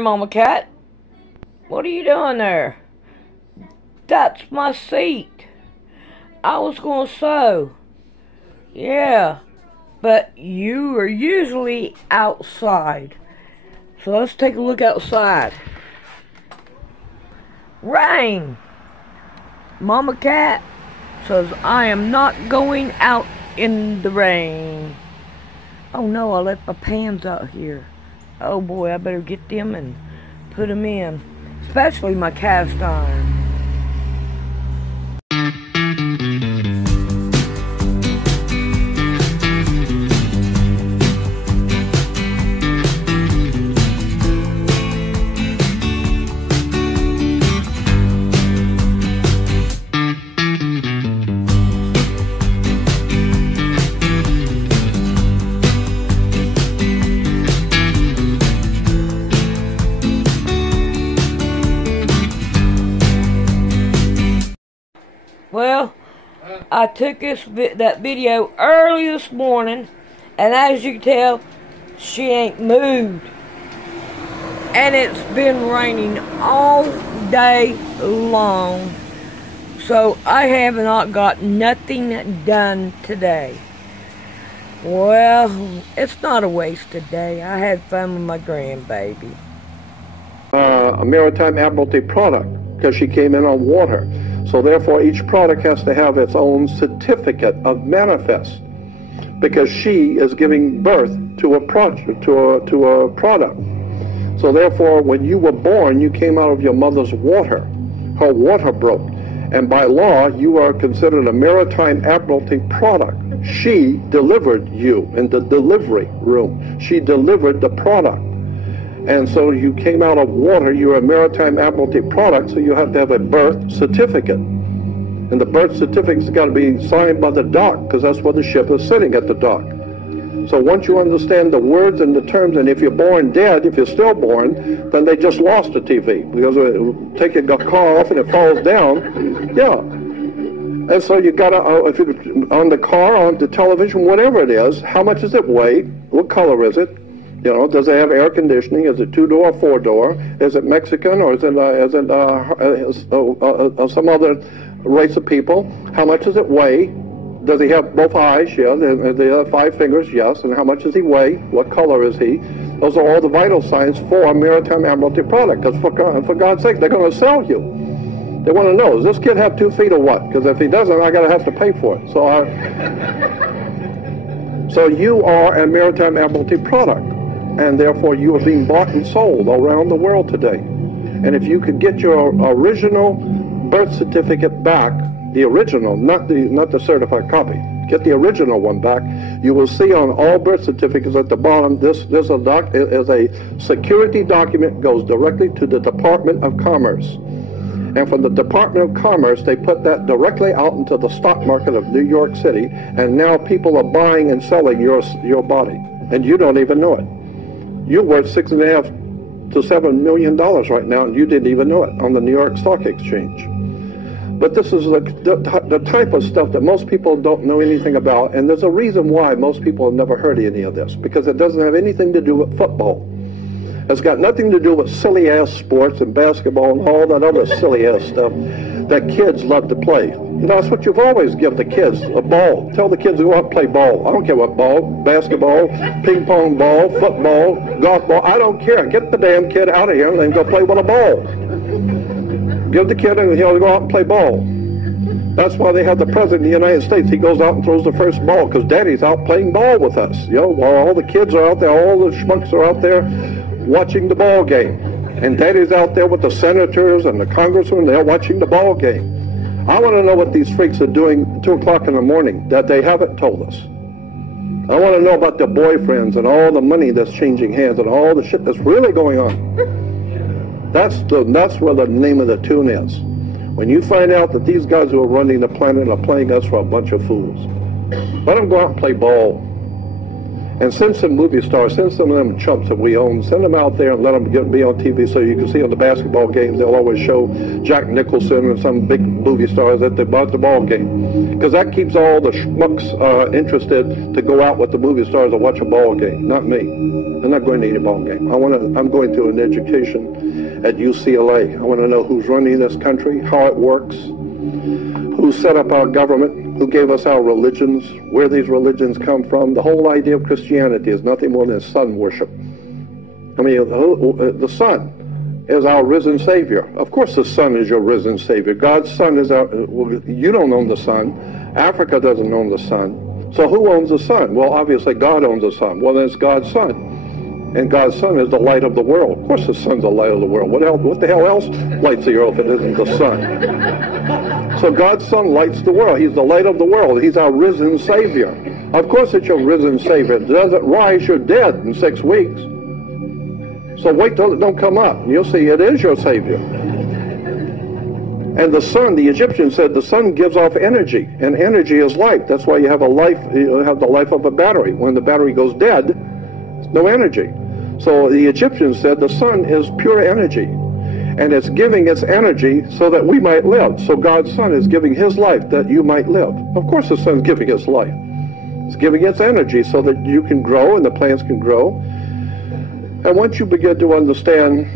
Mama Cat, what are you doing there? That's my seat. I was going to sew. Yeah, but you are usually outside. So let's take a look outside. Rain. Mama Cat says I am not going out in the rain. Oh no, I left my pans out here. Oh boy, I better get them and put them in. Especially my cast iron. Well, I took that video early this morning, and as you can tell, she ain't moved. And it's been raining all day long, so I have not got nothing done today. Well, it's not a wasted day. I had fun with my grandbaby. A maritime admiralty product, because she came in on water. So therefore, each product has to have its own certificate of manifest, because she is giving birth to a product. So therefore, when you were born, you came out of your mother's water. Her water broke, and by law, you are considered a maritime admiralty product. She delivered you in the delivery room. She delivered the product. And so you came out of water, you're a maritime admiralty product, so you have to have a birth certificate. And the birth certificate's got to be signed by the dock, because that's where the ship is sitting, at the dock. So once you understand the words and the terms, and if you're born dead, if you're stillborn, then they just lost the TV, because take a car off and it falls down, yeah. And so you got to, if you're on the car, on the television, whatever it is, how much does it weigh? What color is it? You know, does it have air conditioning? Is it 2-door, 4-door? Is it Mexican, or is it some other race of people? How much does it weigh? Does he have both eyes? Yeah. Does he have 5 fingers? Yes. And how much does he weigh? What color is he? Those are all the vital signs for a maritime admiralty product. Because for God's sake, they're going to sell you. They want to know, does this kid have 2 feet or what? Because if he doesn't, I got to have to pay for it. So you are a maritime admiralty product. And therefore you are being bought and sold around the world today. And if you could get your original birth certificate back, the original, not the certified copy, get the original one back, you will see on all birth certificates at the bottom, this is a security document, goes directly to the Department of Commerce. And from the Department of Commerce, they put that directly out into the stock market of New York City, and now people are buying and selling your body, and you don't even know it. You're worth $6.5 to $7 million right now, and you didn't even know it on the New York Stock Exchange. But this is the type of stuff that most people don't know anything about, and there's a reason why most people have never heard any of this, because it doesn't have anything to do with football. It's got nothing to do with silly-ass sports and basketball and all that other silly-ass stuff that kids love to play. You know, that's what you've always given the kids, a ball. Tell the kids to go out and play ball. I don't care what ball, basketball, ping pong ball, football, golf ball. I don't care. Get the damn kid out of here and then go play with a ball. Give the kid, go out and play ball. That's why they have the President of the United States. He goes out and throws the first ball, because Daddy's out playing ball with us. You know, while all the kids are out there, all the schmucks are out there watching the ball game. And Daddy's out there with the senators and the congressmen. They're watching the ball game. I want to know what these freaks are doing at 2 o'clock in the morning that they haven't told us. I want to know about their boyfriends and all the money that's changing hands and all the shit that's really going on. That's where the name of the tune is. When you find out that these guys who are running the planet are playing us for a bunch of fools. Let them go out and play ball. And send some movie stars, send some of them chumps that we own, send them out there and let them be on TV so you can see on the basketball games, they'll always show Jack Nicholson and some big movie stars at the ball game. Because that keeps all the schmucks interested to go out with the movie stars to watch a ball game, not me. I'm not going to any ball game. I'm going to an education at UCLA. I want to know who's running this country, how it works, who set up our government, who gave us our religions, where these religions come from. The whole idea of Christianity is nothing more than sun worship. I mean, the sun is our risen Savior. Of course the sun is your risen Savior. God's sun is our... you don't own the sun. Africa doesn't own the sun. So who owns the sun? Well, obviously God owns the sun. Well, then it's God's sun. And God's sun is the light of the world. Of course the sun's the light of the world. What the hell else lights the earth if it isn't the sun? So God's sun lights the world. He's the light of the world. He's our risen Savior. Of course it's your risen Savior. If it doesn't rise, you're dead in 6 weeks. So wait till it don't come up. And you'll see it is your Savior. And the sun, the Egyptians said the sun gives off energy. And energy is life. That's why you have the life of a battery. When the battery goes dead, there's no energy. So the Egyptians said the sun is pure energy. And it's giving its energy so that we might live. So God's sun is giving his life that you might live. Of course the sun's giving its life. It's giving its energy so that you can grow and the plants can grow. And once you begin to understand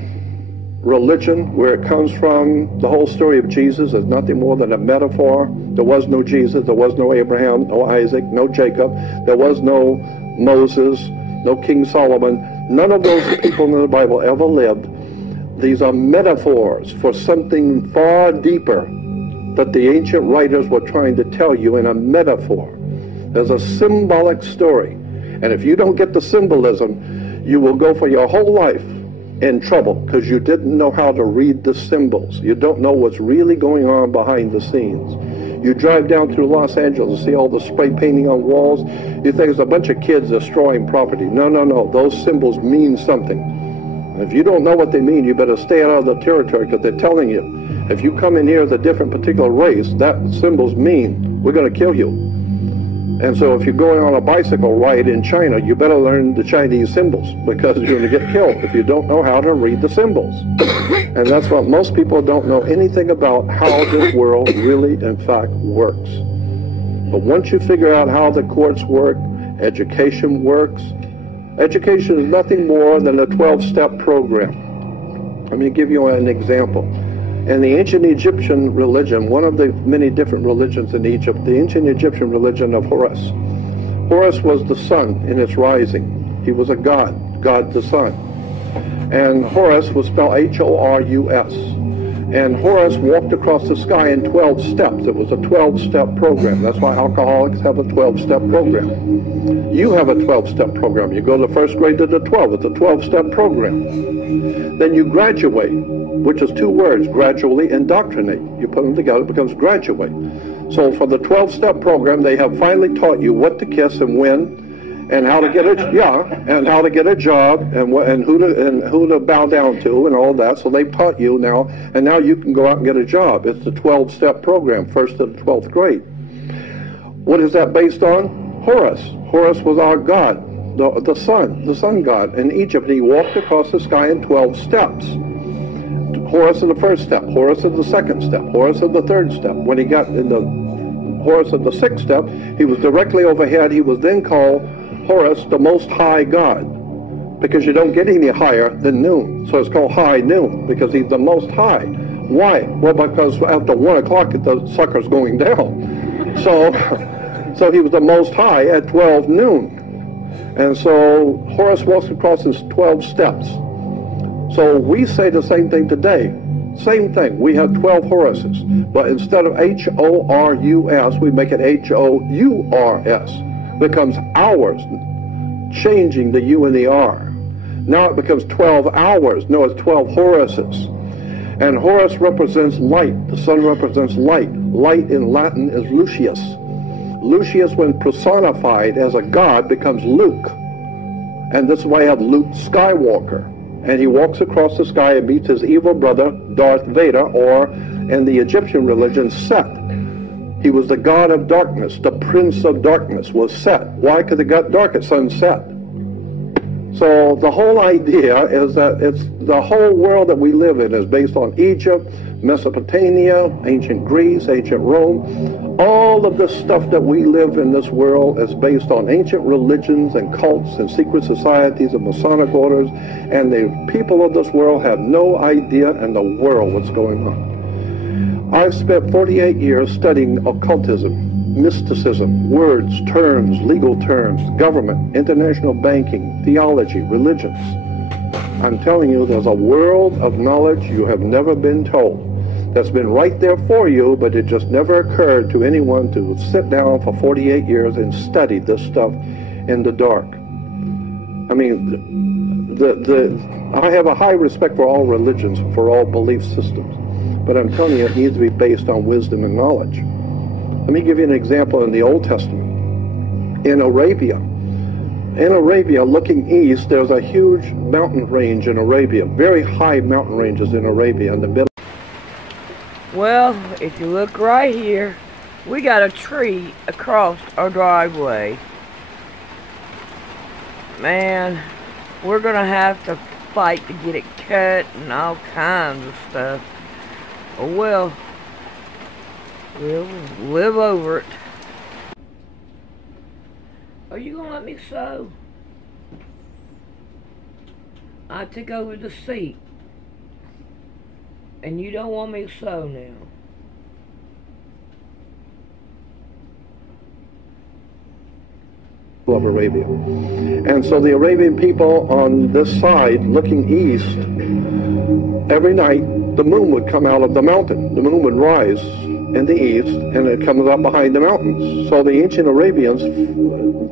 religion, where it comes from, the whole story of Jesus is nothing more than a metaphor. There was no Jesus, there was no Abraham, no Isaac, no Jacob, there was no Moses, no King Solomon. None of those people in the Bible ever lived. These are metaphors for something far deeper that the ancient writers were trying to tell you in a metaphor. There's a symbolic story. And if you don't get the symbolism, you will go for your whole life in trouble because you didn't know how to read the symbols. You don't know what's really going on behind the scenes. You drive down through Los Angeles and see all the spray painting on walls. You think it's a bunch of kids destroying property. No, no, no. Those symbols mean something. If you don't know what they mean, you better stay out of the territory because they're telling you. If you come in here as a different particular race, that symbols mean we're going to kill you. And so if you're going on a bicycle ride in China, you better learn the Chinese symbols because you're going to get killed if you don't know how to read the symbols. And that's what most people don't know anything about, how this world really, in fact, works. But once you figure out how the courts work, education works. Education is nothing more than a 12-step program. Let me give you an example. In the ancient Egyptian religion, one of the many different religions in Egypt, the ancient Egyptian religion of Horus. Horus was the sun in its rising. He was a god, God the sun. And Horus was spelled H-O-R-U-S. And Horus walked across the sky in 12 steps. It was a 12-step program. That's why alcoholics have a 12-step program. You have a 12-step program. You go to first grade to the 12. It's a 12-step program. Then you graduate, which is 2 words, gradually indoctrinate. You put them together, it becomes graduate. So for the 12-step program, they have finally taught you what to kiss and when, and how to get a and how to get a job, and who to bow down to, and all that. So they've taught you now, and now you can go out and get a job. It's the 12-step program, 1st to the 12th grade. What is that based on? Horus. Horus was our god, the sun god in Egypt. He walked across the sky in 12 steps. Horus is the 1st step. Horus is the 2nd step. Horus is the 3rd step. When he got in the Horus of the 6th step, he was directly overhead. He was then called Horus, the Most High God, because you don't get any higher than noon. So it's called high noon, because he's the Most High. Why? Well, because after 1 o'clock, the sucker's going down. So he was the Most High at 12 noon. And so Horus walks across his 12 steps. So we say the same thing today. Same thing. We have 12 Horuses. But instead of H-O-R-U-S, we make it H-O-U-R-S. Becomes hours, changing the U and the R. Now it becomes 12 hours. No, it's 12 Horuses. And Horus represents light. The sun represents light. Light in Latin is Lucius. Lucius, when personified as a god, becomes Luke. And this is why I have Luke Skywalker. And he walks across the sky and meets his evil brother, Darth Vader, or in the Egyptian religion, Set. He was the god of darkness. The prince of darkness was Set. Why? Because it got dark at sunset. So the whole idea is that it's the whole world that we live in is based on Egypt, Mesopotamia, ancient Greece, ancient Rome. All of this stuff that we live in this world is based on ancient religions and cults and secret societies and Masonic orders, and the people of this world have no idea in the world what's going on. I've spent 48 years studying occultism, mysticism, words, terms, legal terms, government, international banking, theology, religions. I'm telling you, there's a world of knowledge you have never been told. That's been right there for you, but it just never occurred to anyone to sit down for 48 years and study this stuff in the dark. I mean, I have a high respect for all religions, for all belief systems, but I'm telling you, it needs to be based on wisdom and knowledge. Let me give you an example in the Old Testament. In Arabia, looking east, there's a huge mountain range in Arabia, very high mountain ranges in Arabia in the middle. Well, if you look right here, we got a tree across our driveway. Man, we're gonna have to fight to get it cut and all kinds of stuff. Oh well, we'll live over it. Are you gonna let me sew? I took over the seat. And you don't want me to sew now. Of Arabia. And so the Arabian people on this side, looking east, every night the moon would come out of the mountain. The moon would rise in the east, and it comes up behind the mountains. So the ancient Arabians,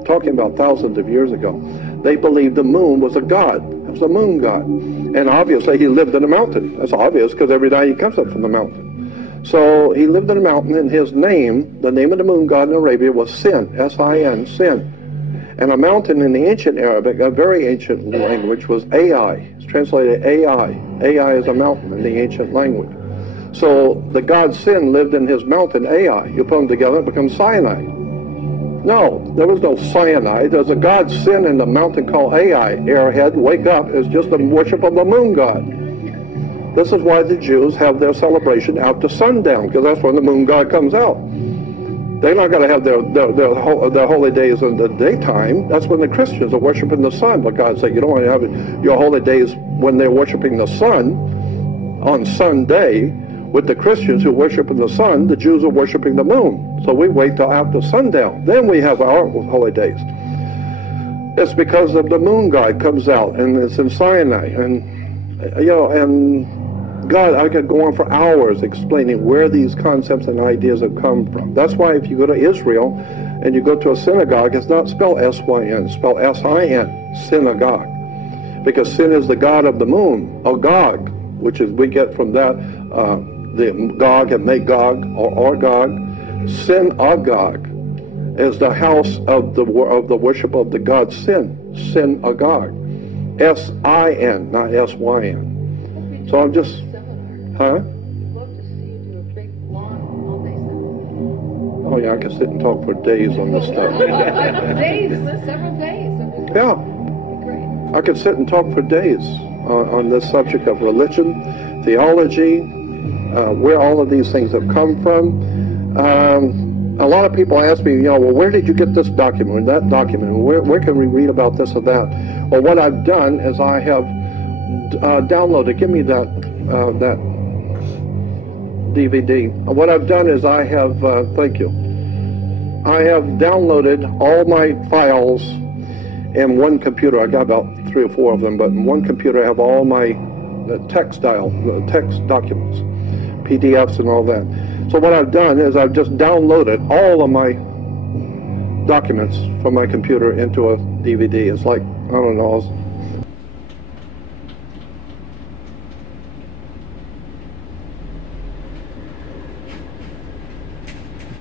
talking about thousands of years ago, they believed the moon was a god. It was a moon god. And obviously he lived in a mountain. That's obvious, because every night he comes up from the mountain. So he lived in a mountain, and his name, the name of the moon god in Arabia, was Sin, S-I-N, Sin. And a mountain in the ancient Arabic, a very ancient language, was Ai. It's translated Ai. Ai is a mountain in the ancient language. So the god Sin lived in his mountain Ai. You put them together, it becomes cyanide. No, there was no cyanide. There's a god Sin in the mountain called Ai. Airhead, wake up, is just the worship of the moon god. This is why the Jews have their celebration after sundown, because that's when the moon god comes out. They're not going to have their holy days in the daytime. That's when the Christians are worshiping the sun. But God said, you don't want to have your holy days when they're worshiping the sun on Sunday. With the Christians who worship in the sun, the Jews are worshiping the moon. So we wait till after sundown. Then we have our holy days. It's because of the moon god comes out, and it's in Sinai. And, you know, and God, I could go on for hours explaining where these concepts and ideas have come from. That's why if you go to Israel and you go to a synagogue, it's not spelled S-Y-N, it's spelled S-I-N, synagogue. Because Sin is the god of the moon, Agog, which is we get from that, the Gog and Magog, or Gog. Synagogue is the house of the worship of the god Sin, Synagogue. S-I-N, not S-Y-N. So I'm just... Huh? I'd love to see you do a big, long, all-day seminar. Oh yeah, I could sit and talk for days on this stuff. Days, several days. Yeah. Great. I could sit and talk for days on this subject of religion, theology, where all of these things have come from. A lot of people ask me, you know, well, where did you get this document or that document? Where can we read about this or that? Well, what I've done is I have downloaded, give me that DVD. What I've done is I have, thank you, I have downloaded all my files in one computer. I got about 3 or 4 of them, but in one computer I have all my text documents, PDFs and all that. So what I've done is I've just downloaded all of my documents from my computer into a DVD. It's like, I don't know,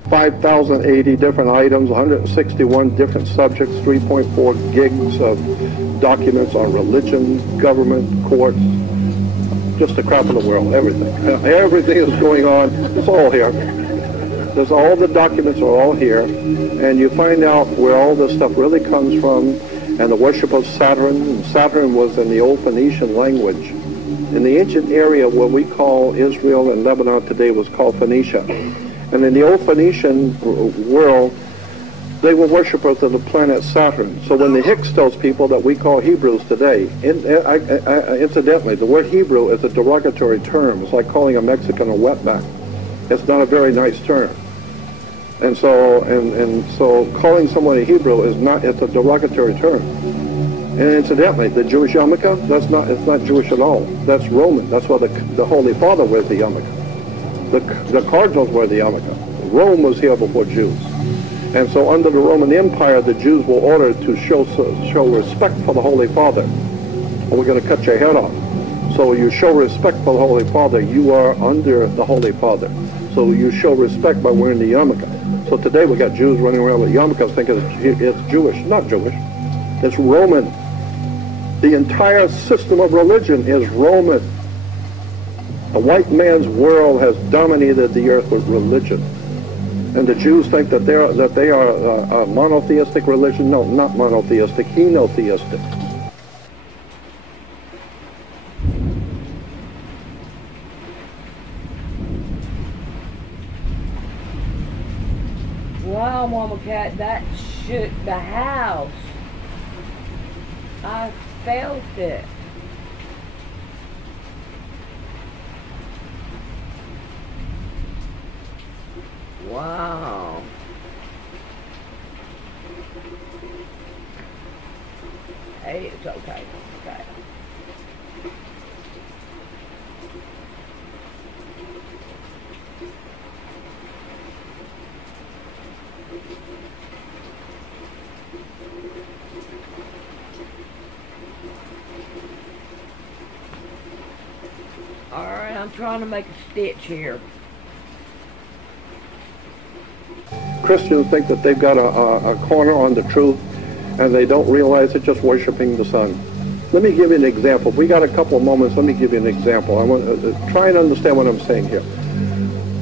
5,080 different items, 161 different subjects, 3.4 gigs of documents on religion, government, courts, just the crap of the world, everything. Everything is going on. It's all here. There's all the documents are all here, and you find out where all this stuff really comes from, and the worship of Saturn. And Saturn was in the old Phoenician language. In the ancient area what we call Israel and Lebanon today was called Phoenicia. And in the old Phoenician world, they were worshippers of the planet Saturn. So when the Hyksos people that we call Hebrews today, incidentally, the word Hebrew is a derogatory term. It's like calling a Mexican a wetback. It's not a very nice term. And so calling someone a Hebrew is not, it's a derogatory term. And incidentally, the Jewish yarmulke, it's not Jewish at all. That's Roman. That's why the Holy Father wears the yarmulke. The cardinals wear the yarmulke. Rome was here before Jews. And so under the Roman Empire, the Jews were ordered to show respect for the Holy Father, or we're going to cut your head off. So you show respect for the Holy Father, you are under the Holy Father. So you show respect by wearing the yarmulke. So today we got Jews running around with yarmulkes thinking it's Jewish. Not Jewish. It's Roman. The entire system of religion is Roman. The white man's world has dominated the earth with religion. And the Jews think that they are a monotheistic religion. No, not monotheistic, henotheistic. Wow, Mama Cat, that shook the house. I felt it. Wow. Hey, it's okay. Okay. Alright, I'm trying to make a stitch here. Christians think that they've got a corner on the truth, and they don't realize they're just worshiping the sun. Let me give you an example. We got a couple of moments. Let me give you an example. I want to try and understand what I'm saying here.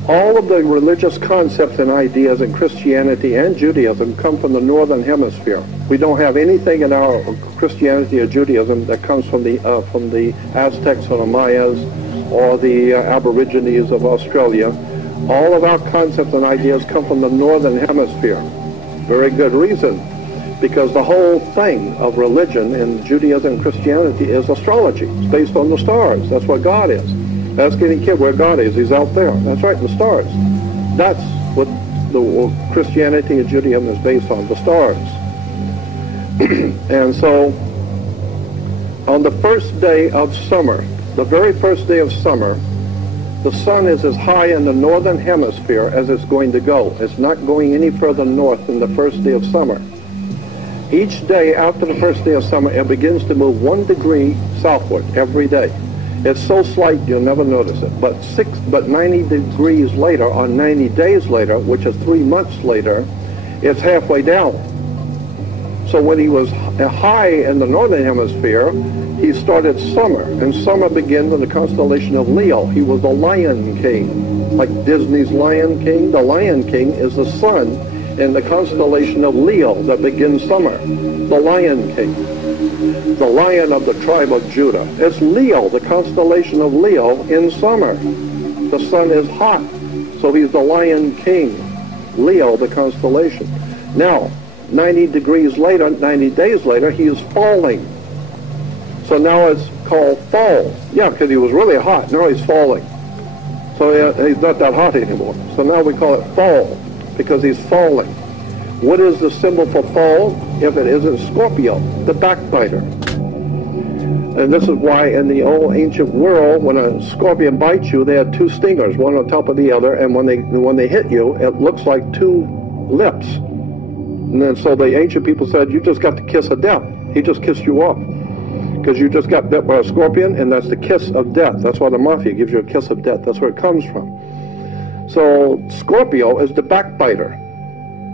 All of the religious concepts and ideas in Christianity and Judaism come from the northern hemisphere. We don't have anything in our Christianity or Judaism that comes from the Aztecs or the Mayas or the Aborigines of Australia. All of our concepts and ideas come from the northern hemisphere. Very good reason, because the whole thing of religion in Judaism and Christianity is astrology. It's based on the stars. That's what God is. Ask any kid where God is. He's out there. That's right, the stars. That's what the Christianity and Judaism is based on, the stars. And so, on the first day of summer, the very first day of summer, the sun is as high in the northern hemisphere as it's going to go. It's not going any further north than the first day of summer. Each day after the first day of summer, it begins to move 1 degree southward every day. It's so slight you'll never notice it. But 90 degrees later, or 90 days later, which is 3 months later, it's halfway down. So when he was high in the northern hemisphere, he started summer, and summer began with the constellation of Leo. He was the Lion King, like Disney's Lion King. The Lion King is the sun in the constellation of Leo that begins summer. The Lion King, the lion of the tribe of Judah. It's Leo, the constellation of Leo in summer. The sun is hot, so he's the Lion King. Leo, the constellation. Now, 90 degrees later, 90 days later, he is falling. So now it's called fall. Yeah, because he was really hot. Now he's falling. So he's not that hot anymore. So now we call it fall, because he's falling. What is the symbol for fall if it isn't Scorpio, the backbiter? And this is why in the old ancient world, when a scorpion bites you, they had 2 stingers, one on top of the other, and when they hit you, it looks like 2 lips. And then so the ancient people said, you just got the kiss of death. He just kissed you off. Because you just got bit by a scorpion, and that's the kiss of death. That's why the mafia gives you a kiss of death. That's where it comes from. So Scorpio is the backbiter.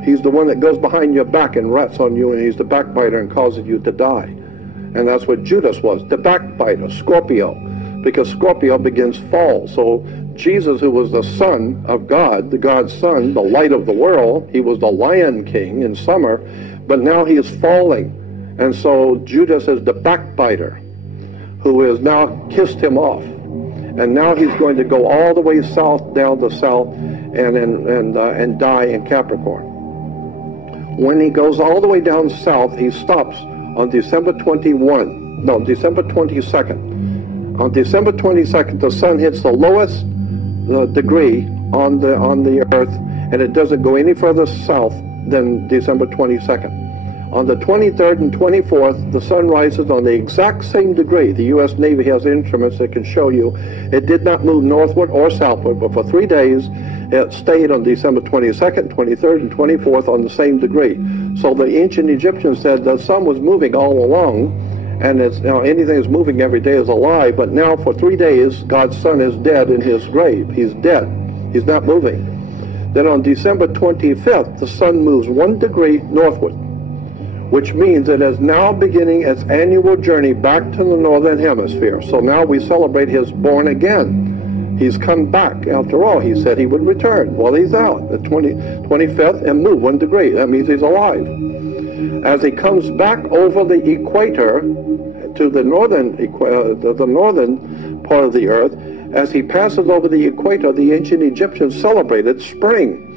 He's the one that goes behind your back and rats on you, and he's the backbiter and causes you to die. And that's what Judas was, the backbiter, Scorpio. Because Scorpio begins fall. So Jesus, who was the Son of God, the God's Son, the light of the world, he was the Lion King in summer, but now he is falling. And so Judas is the backbiter who has now kissed him off. And now he's going to go all the way south, down the south, and die in Capricorn. When he goes all the way down south, he stops on December 22nd. On December 22nd, the sun hits the lowest degree on the earth, and it doesn't go any further south than December 22nd. On the 23rd and 24th, the sun rises on the exact same degree. The U.S. Navy has instruments that can show you it did not move northward or southward, but for 3 days it stayed on December 22nd, 23rd, and 24th on the same degree. So the ancient Egyptians said the sun was moving all along, and it's, anything that's moving every day is a lie, but now for 3 days, God's son is dead in his grave. He's dead. He's not moving. Then on December 25th, the sun moves 1 degree northward, which means it is now beginning its annual journey back to the northern hemisphere. So now we celebrate his born again. He's come back. After all, he said he would return. Well, he's out, the 25th, and move 1 degree. That means he's alive. As he comes back over the equator to the northern part of the earth, as he passes over the equator, the ancient Egyptians celebrated spring.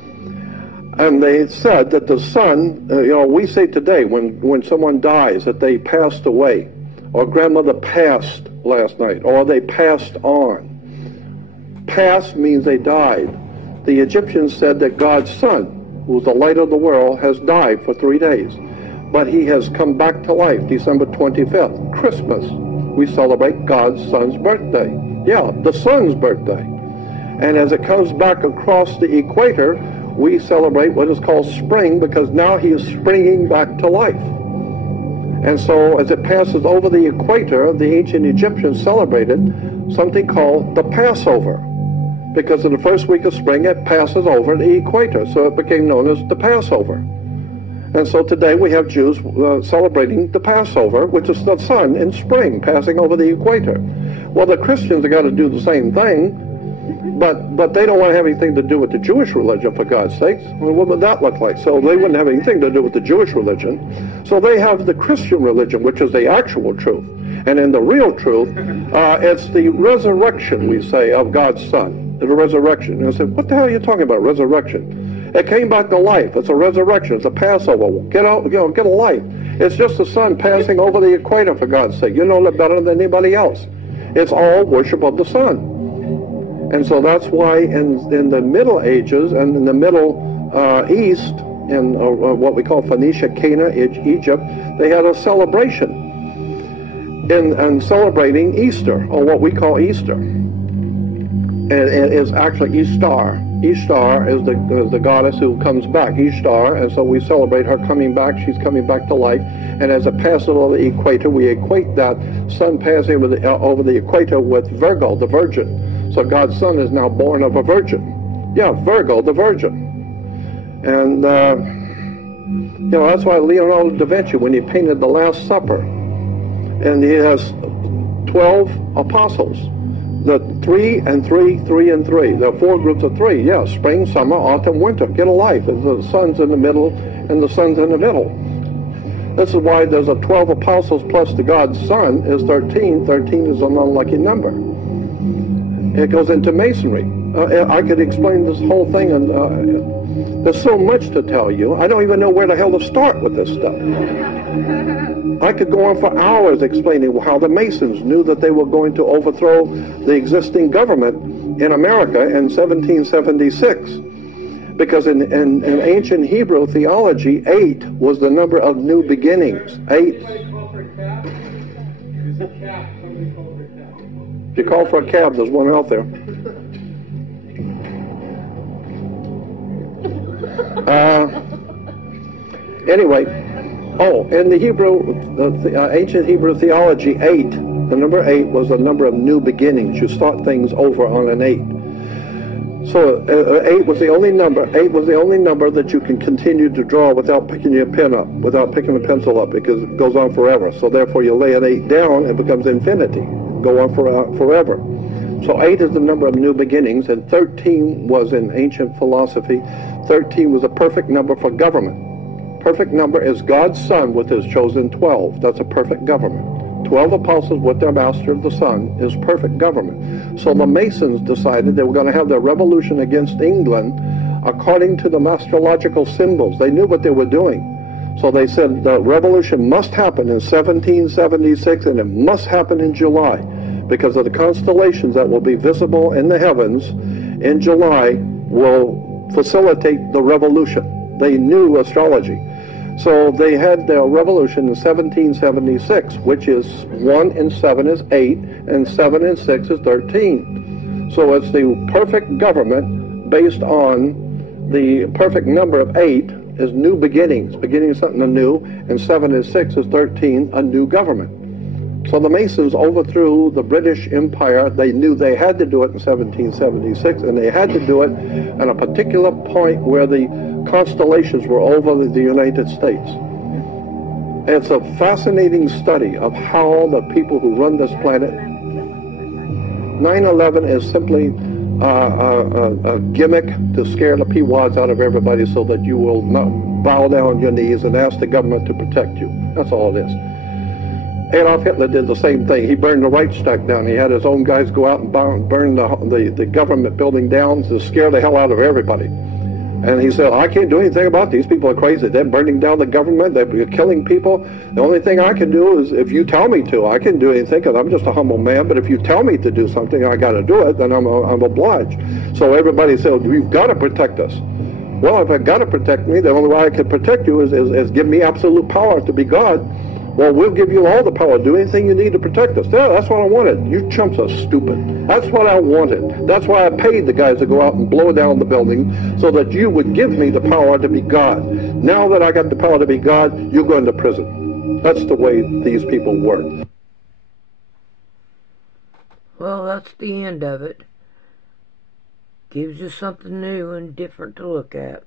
And they said that the sun, we say today when someone dies that they passed away, or grandmother passed last night, or they passed on. Passed means they died. The Egyptians said that God's son, who's the light of the world, has died for 3 days. But he has come back to life, December 25th, Christmas. We celebrate God's son's birthday. Yeah, the sun's birthday. And as it comes back across the equator, we celebrate what is called spring, because now he is springing back to life. And so as it passes over the equator, the ancient Egyptians celebrated something called the Passover, because in the first week of spring it passes over the equator, so it became known as the Passover. And so today we have Jews celebrating the Passover, which is the sun in spring passing over the equator. Well, the Christians have got to do the same thing, but they don't want to have anything to do with the Jewish religion, for God's sakes. Well, what would that look like? So they wouldn't have anything to do with the Jewish religion. So they have the Christian religion, which is the actual truth. And in the real truth, it's the resurrection, we say, of God's Son. The resurrection. And I said, what the hell are you talking about, resurrection? It came back to life. It's a resurrection. It's a Passover. Get out, get a life. It's just the sun passing over the equator, for God's sake. You know it better than anybody else. It's all worship of the sun. And so that's why in the Middle Ages and in the Middle East, in what we call Phoenicia, Cana, Egypt, they had a celebration in celebrating Easter, or what we call Easter. And it is actually Ishtar. Ishtar is the goddess who comes back, Ishtar, and so we celebrate her coming back. She's coming back to life. And as it passes over the equator, we equate that sun passing over the equator with Virgo, the Virgin. So God's son is now born of a virgin. Yeah, Virgo, the virgin. And, that's why Leonardo da Vinci, when he painted the Last Supper, and he has 12 apostles, the 3 and 3, 3 and 3. There are 4 groups of 3. Yeah, spring, summer, autumn, winter. Get a life. The sun's in the middle, and the sun's in the middle. This is why there's a 12 apostles plus the God's son is 13. 13 is an unlucky number. It goes into Masonry. I could explain this whole thing, and there's so much to tell you. I don't even know where the hell to start with this stuff. I could go on for hours explaining how the Masons knew that they were going to overthrow the existing government in America in 1776. Because in ancient Hebrew theology, 8 was the number of new beginnings. 8. If you call for a cab, there's one out there. Anyway, in the Hebrew, ancient Hebrew theology, 8, the number 8 was the number of new beginnings. You start things over on an 8. So 8 was the only number. 8 was the only number that you can continue to draw without picking your pen up, without picking the pencil up, because it goes on forever. So therefore, you lay an 8 down, it becomes infinity. Go on forever. So 8 is the number of new beginnings, and 13 was in ancient philosophy. 13 was a perfect number for government. perfect number is God's Son with his chosen 12. That's a perfect government. 12 apostles with their master of the sun is perfect government. So the Masons decided they were going to have their revolution against England according to the astrological symbols. They knew what they were doing. So they said the revolution must happen in 1776, and it must happen in July, because of the constellations that will be visible in the heavens in July will facilitate the revolution. They knew astrology. So they had their revolution in 1776, which is 1 and 7 is 8, and 7 and 6 is 13. So it's the perfect government based on the perfect number of 8 is new beginnings, beginning of something new, and 7 and 6 is 13, a new government. So the Masons overthrew the British Empire. They knew they had to do it in 1776, and they had to do it at a particular point where the constellations were over the United States. It's a fascinating study of how the people who run this planet. 9/11 is simply a gimmick to scare the peawads out of everybody so that you will not bow down on your knees and ask the government to protect you. That's all it is. Adolf Hitler did the same thing. He burned the Reichstag down. He had his own guys go out and burn the government building down to scare the hell out of everybody. And he said, I can't do anything about these people are crazy. They're burning down the government. They're killing people. The only thing I can do is if you tell me to. I can do anything because I'm just a humble man. But if you tell me to do something, I got to do it. Then I'm obliged. So everybody said, you've got to protect us. Well, if I got to protect me, the only way I can protect you is give me absolute power to be God. Well, we'll give you all the power. Do anything you need to protect us. Yeah, that's what I wanted. You chumps are stupid. That's what I wanted. That's why I paid the guys to go out and blow down the building so that you would give me the power to be God. Now that I got the power to be God, you're going to prison. That's the way these people work. Well, that's the end of it. Gives you something new and different to look at.